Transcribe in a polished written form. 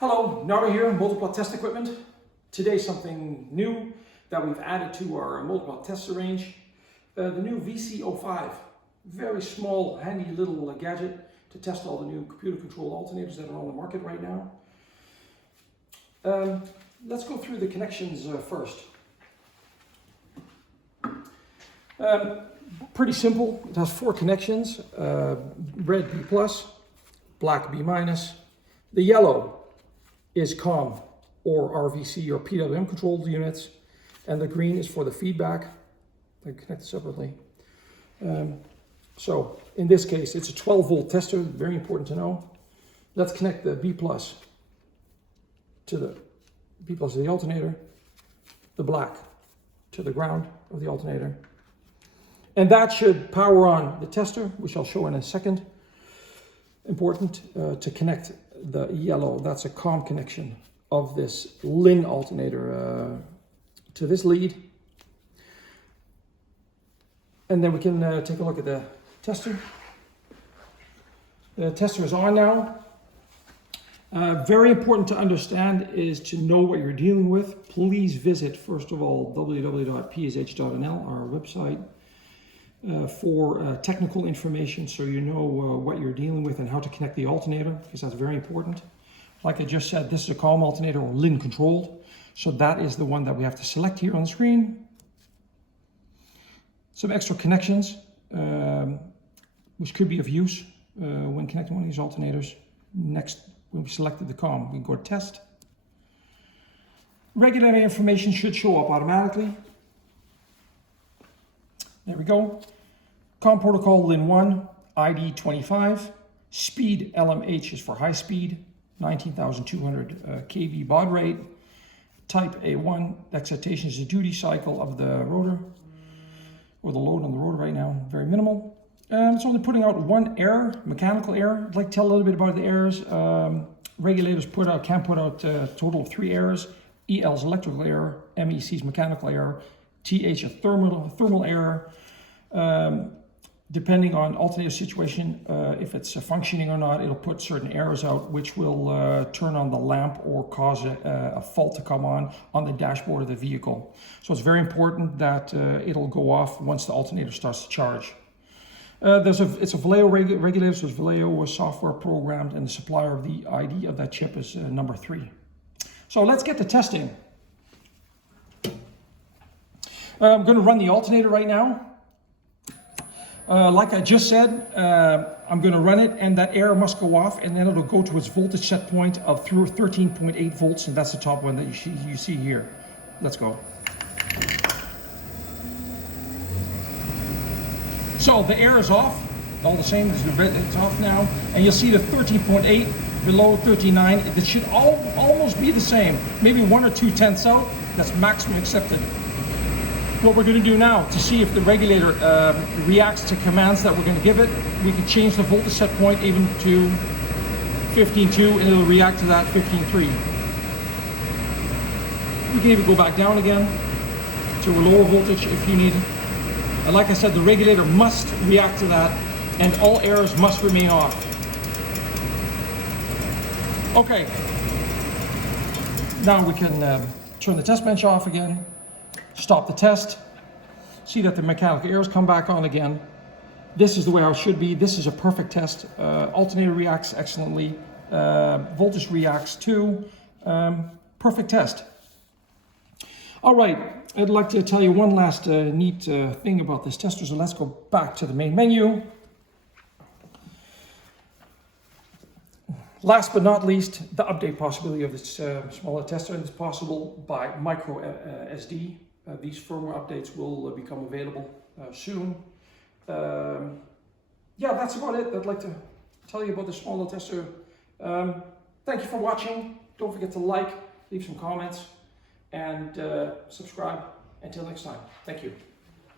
Hello, Nardo here, MOTOPLAT test equipment. Today something new that we've added to our MOTOPLAT tester range. The new VC-05, very small, handy little gadget to test all the new computer-controlled alternators that are on the market right now. Let's go through the connections first. Pretty simple. It has 4 connections, red B+, black B-. The yellow is COM or RVC or PWM controlled units, and the green is for the feedback. They're connected separately. So in this case, it's a 12-volt tester, very important to know. Let's connect the B+ to the alternator, the black to the ground of the alternator. And that should power on the tester, which I'll show in a second. Important to connect the yellow, that's a COM connection of this LIN alternator to this lead. And then we can take a look at the tester. The tester is on now. Very important to understand is to know what you're dealing with. Please visit, first of all, www.psh.nl, our website, for technical information so you know what you're dealing with and how to connect the alternator, because that's very important. Like I just said, this is a COM alternator or LIN controlled. So that is the one that we have to select here on the screen. Some extra connections, which could be of use when connecting one of these alternators. Next, when we selected the COM, we go to test. Regulator information should show up automatically. There we go. COM protocol LIN1, ID 25. Speed LMH is for high speed, 19,200 kV baud rate. Type A1, excitation is the duty cycle of the rotor, or the load on the rotor right now, very minimal. It's only putting out 1 error, mechanical error. I'd like to tell a little bit about the errors. Regulators can put out a total of 3 errors. EL's electrical error, MEC's mechanical error, TH a thermal error. Depending on alternator situation, if it's functioning or not, it'll put certain errors out, which will turn on the lamp or cause a fault to come on the dashboard of the vehicle. So it's very important that it'll go off once the alternator starts to charge. It's a Vallejo regulator, so it's Vallejo software programmed, and the supplier of the ID of that chip is number 3. So let's get to testing. I'm going to run the alternator right now. Like I just said, I'm going to run it, and that error must go off, and then it'll go to its voltage set point of 13.8 volts, and that's the top one that you see here. Let's go. So the error is off, all the same, it's off now, and you'll see the 13.8 below 39. It should almost be the same, maybe 1 or 2 tenths out. That's maximum accepted. What we're going to do now to see if the regulator reacts to commands that we're going to give it, we can change the voltage set point even to 15.2 and it'll react to that 15.3. We can even go back down again to a lower voltage if you need it. And like I said, the regulator must react to that, and all errors must remain off. Okay, now we can turn the test bench off again. Stop the test, see that the mechanical errors come back on again. This is the way it should be. This is a perfect test. Alternator reacts excellently. Voltage reacts too. Perfect test. All right, I'd like to tell you one last neat thing about this tester. So let's go back to the main menu. Last but not least, the update possibility of this smaller tester is possible by micro SD. These firmware updates will become available soon. Yeah, that's about it. I'd like to tell you about the smaller tester. Thank you for watching. Don't forget to like, leave some comments, and subscribe. Until next time, thank you.